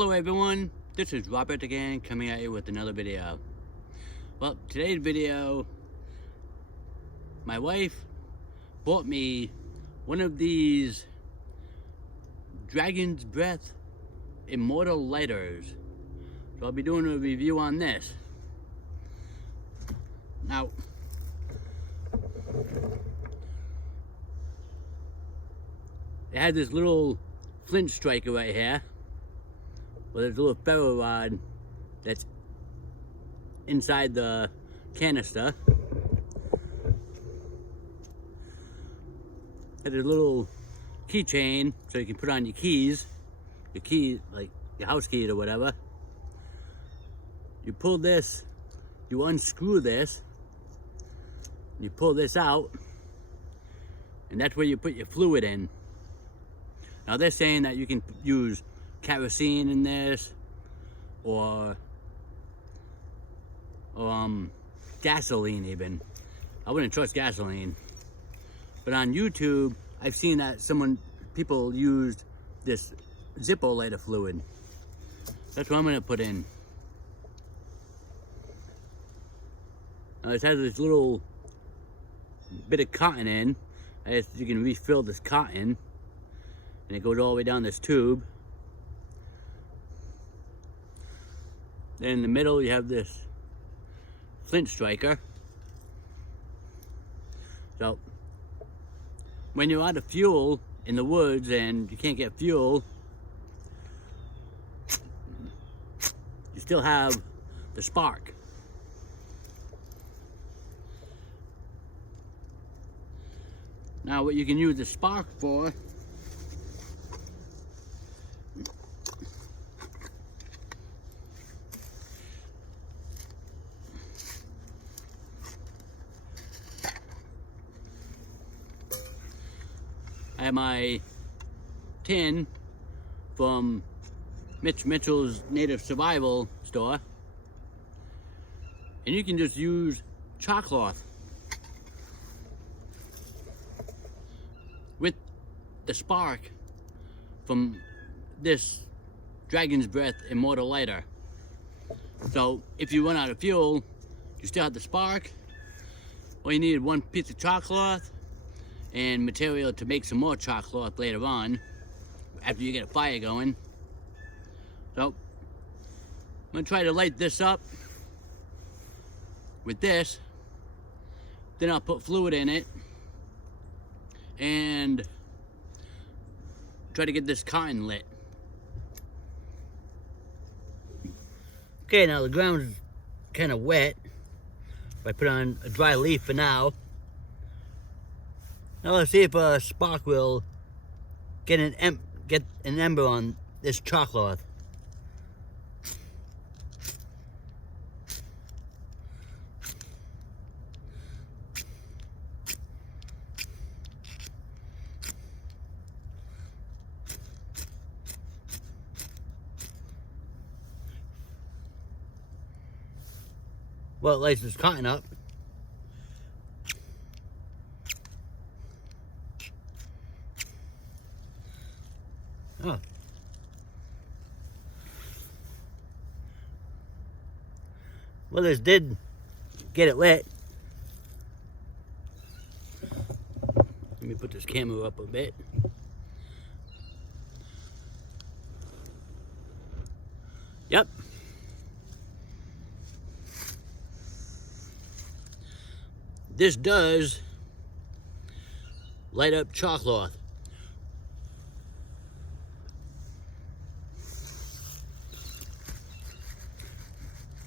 Hello everyone, this is Robert again, coming at you with another video. Well, today's video, my wife bought me one of these Dragon's Breath Immortal lighters. So I'll be doing a review on this. Now, it had this little flint striker right here. Well, there's a little ferro rod that's inside the canister. Has a little keychain so you can put on your keys, like your house keys or whatever. You pull this, you unscrew this, you pull this out, and that's where you put your fluid in. Now they're saying that you can use kerosene in this, or gasoline even. I wouldn't trust gasoline. But on YouTube, I've seen that people used this Zippo lighter fluid. That's what I'm gonna put in. Now it has this little bit of cotton in. I guess you can refill this cotton, and it goes all the way down this tube. Then in the middle you have this flint striker. So when you're out of fuel in the woods and you can't get fuel, you still have the spark. Now what you can use the spark for, I have my tin from Mitch Mitchell's Native Survival store, and you can just use chalk cloth with the spark from this Dragon's Breath Immortal lighter. So if you run out of fuel, you still have the spark. All you need is one piece of chalk cloth and material to make some more chalk cloth later on, after you get a fire going. So I'm gonna try to light this up with this. Then I'll put fluid in it and try to get this cotton lit. Okay, now the ground's kind of wet. I put on a dry leaf for now. Now let's see if a spark will get an ember on this chalk cloth. Well, it lights this cotton up. Oh. Well, this did get it lit. Let me put this camera up a bit. Yep. This does light up chalk cloth.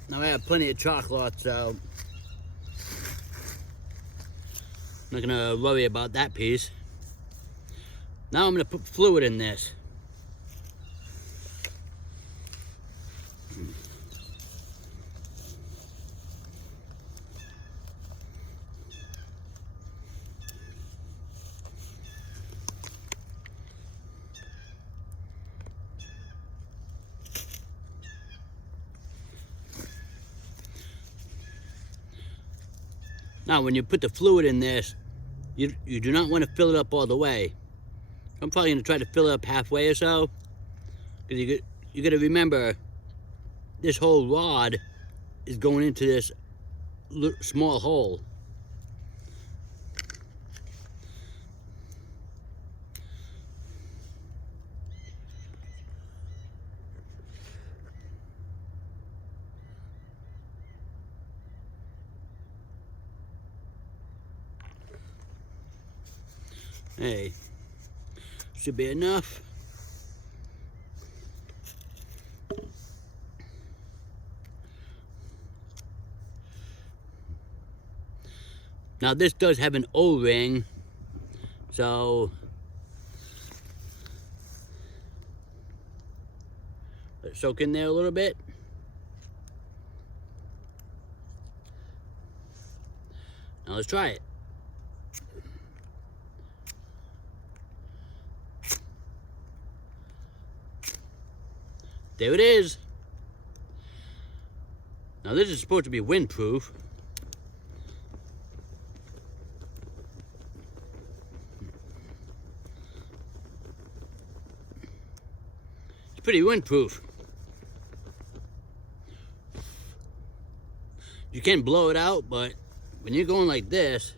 Now I have plenty of chalk cloth, so I'm not gonna worry about that piece. Now I'm gonna put fluid in this. Now, when you put the fluid in this, you do not want to fill it up all the way. I'm probably going to try to fill it up halfway or so, because you gotta remember, this whole rod is going into this small hole. Hey, should be enough. Now this does have an O-ring, so let it soak in there a little bit. Now let's try it. There it is. Now this is supposed to be windproof. It's pretty windproof. You can blow it out, but when you're going like this,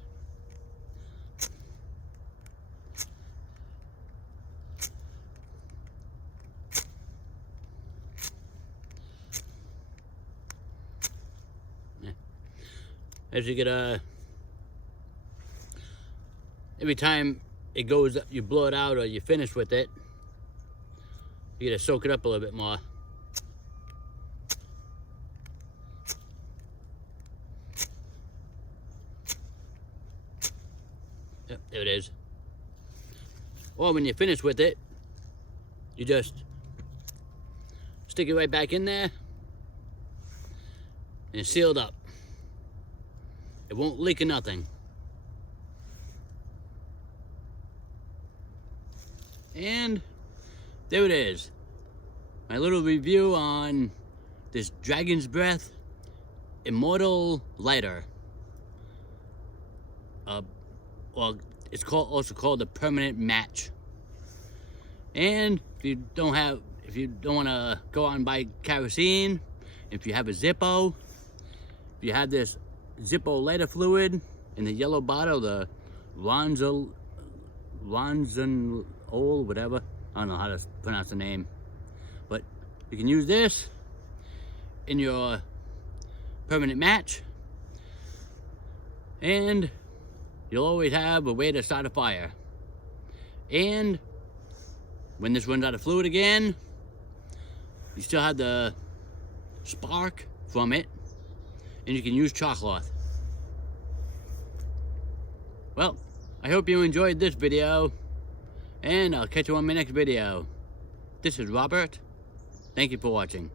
as you get every time it goes, you blow it out or you finish with it, you gotta soak it up a little bit more. Yep, there it is. Or when you finish with it, you just stick it right back in there and it's sealed up. It won't leak or nothing. And there it is. My little review on this Dragon's Breath Immortal lighter. Well, it's also called the permanent match. And if you don't want to go out and buy kerosene, if you have a Zippo, if you have this Zippo lighter fluid in the yellow bottle, the Ronzol, whatever. I don't know how to pronounce the name. But you can use this in your permanent match. And you'll always have a way to start a fire. And when this runs out of fluid again, you still have the spark from it. And you can use chalkcloth. Well, I hope you enjoyed this video, and I'll catch you on my next video. This is Robert. Thank you for watching.